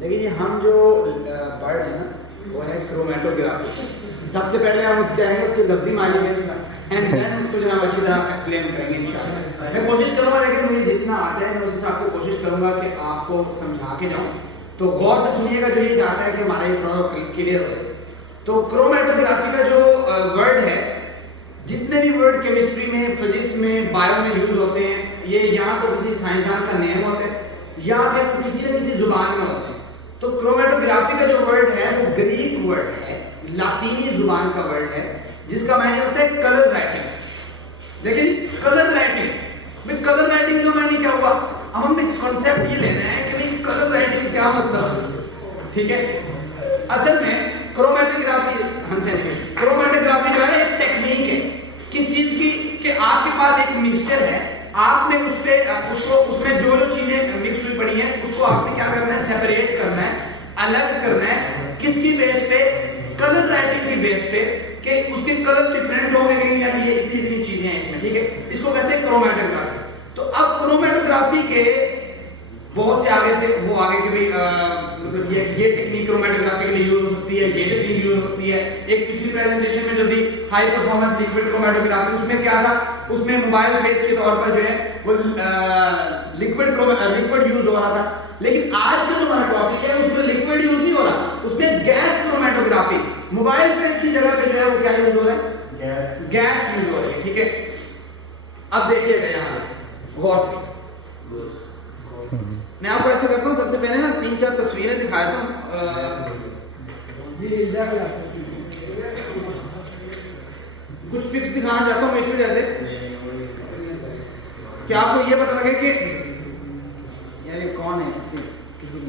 देखिए जी, हम जो पढ़ रहे हैं ना वो है क्रोमेटोग्राफी। सबसे पहले हम उसके आएंगे, उसके लफ्जी मानी एंड देन उसको जो हम अच्छी तरह एक्सप्लेन करेंगे इंशाल्लाह। मैं कोशिश करूंगा, लेकिन मुझे जितना आता है मैं उस हिसाब से कोशिश करूंगा कि आपको समझा के जाऊं। तो गौर से सुनिएगा, जो ये चाहता है कि हमारा ये थोड़ा क्लियर हो। तो क्रोमेटोग्राफी का जो वर्ड है, जितने भी वर्ड केमिस्ट्री में, फिजिक्स में, बायो में यूज होते हैं, ये या तो किसी साइंसदान का नेम होता है या फिर किसी न किसी जुबान में होते हैं। तो क्रोमेटोग्राफी का जो वर्ड है वो ग्रीक वर्ड है, लातीनी जुबान का वर्ड है, जिसका मायने होता है कलर राइटिंग। देखिए कलर राइटिंग में, कलर राइटिंग का मायने क्या हुआ? अब हमने कॉन्सेप्ट ये लेना है कि भाई कलर राइटिंग क्या मतलब, ठीक है। असल में क्रोमेटोग्राफी क्रोमेटोग्राफी जो है ना एक टेक्निक है किस चीज की, कि आपके पास एक मिक्सचर है, आपने उसमें जो चीजें मिक्स हुई पड़ी हैं उसको आपने क्या करना है, सेपरेट करना है, अलग करना है। किसकी बेस पे? कलर राइटिंग की बेस पे, कि उसके कलर डिफरेंट हो गए या ये इतनी चीजें हैं इसमें, ठीक है। इसको कहते हैं क्रोमेटोग्राफी। तो अब क्रोमेटोग्राफी के बहुत से आगे से वो आगे के भी मतलब ये टेक्निक क्रोमेटोग्राफी के लिए यूज हो सकती है, ये टेक्निक यूज हो सकती है। एक पिछली प्रेजेंटेशन में जो थी हाई परफॉर्मेंस लिक्विड क्रोमेटोग्राफी, उसमें क्या था, उसमें मोबाइल फेस के तौर पर जो है वो लिक्विड यूज हो रहा था। लेकिन आज का जो हमारा टॉपिक है उसमें लिक्विड यूज नहीं हो रहा, उसमें गैस क्रोमेटोग्राफी, मोबाइल फेस की जगह पे जो है वो क्या यूज हो रहा है, गैस यूज हो रही है, ठीक है। अब देखिएगा यहाँ गौर से, मैं आपको ऐसा करता हूँ, सबसे पहले ना 3-4 तस्वीरें दिखाता हूँ। कुछ पिक्स दिखाना चाहता हूँ इसमें, जैसे कि आपको ये पता लगे कि यार ये कौन है, इसकी किसी को